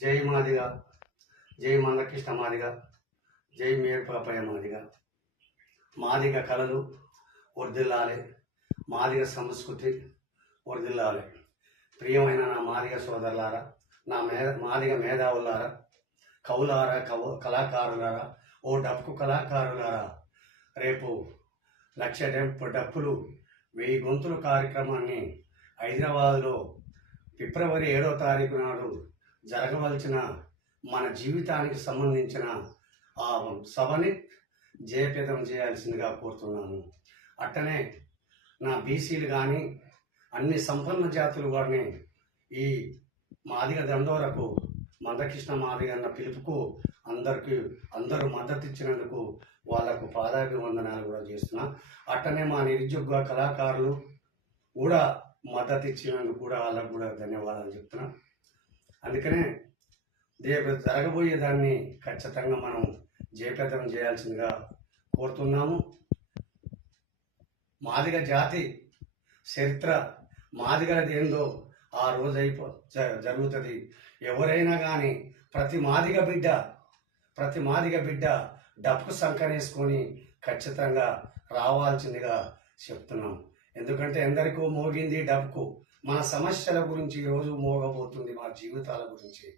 జై మాదిగ, జై మందకృష్ణ మాదిగ, జై మేరుపాపయ్య మాదిగ. మాదిగ కళలు వర్ధిల్లాలి, మాదిగ సంస్కృతి వర్ధిల్లాలి. ప్రియమైన నా మాదిగ సోదరులారా, నా మాదిగ మేధావులారా, కవులారా, కళాకారులారా, ఓ డప్పు కళాకారులారా, రేపు 1,00,000 డప్పులు 1000 గొంతుల కార్యక్రమాన్ని హైదరాబాదులో ఫిబ్రవరి 7వ తారీఖు నాడు జరగవలసిన మన జీవితానికి సంబంధించిన ఆ సభని జయప్రదం చేయాల్సిందిగా కోరుతున్నాను. అట్టనే నా బీసీలు కానీ అన్ని సంపన్న జాతులు కానీ ఈ మాదిగ దండోరకు మందకృష్ణ మాదిగ అన్న పిలుపుకు అందరూ మద్దతు ఇచ్చినందుకు వాళ్లకు పాదాభివందనాలు కూడా చేస్తున్నా. అట్టనే మా నిరుద్యోగ కళాకారులు కూడా మద్దతు ఇచ్చినందుకు కూడా వాళ్ళకు కూడా ధన్యవాదాలు చెప్తున్నా. అందుకనే రేపు జరగబోయేదాన్ని ఖచ్చితంగా మనం జయప్రదం చేయాల్సిందిగా కోరుతున్నాము. మాదిగ జాతి చరిత్ర మాదిగలది ఏందో ఆ రోజు జరుగుతుంది. ఎవరైనా కానీ ప్రతి మాదిగ బిడ్డ డప్పుకు సంకనేసుకొని ఖచ్చితంగా రావాల్సిందిగా చెప్తున్నాం. ఎందుకంటే ఎందరికో మోగింది డప్పుకు. మన సమస్యల గురించి ఈరోజు మోగబోతుంది, మా జీవితాల గురించి.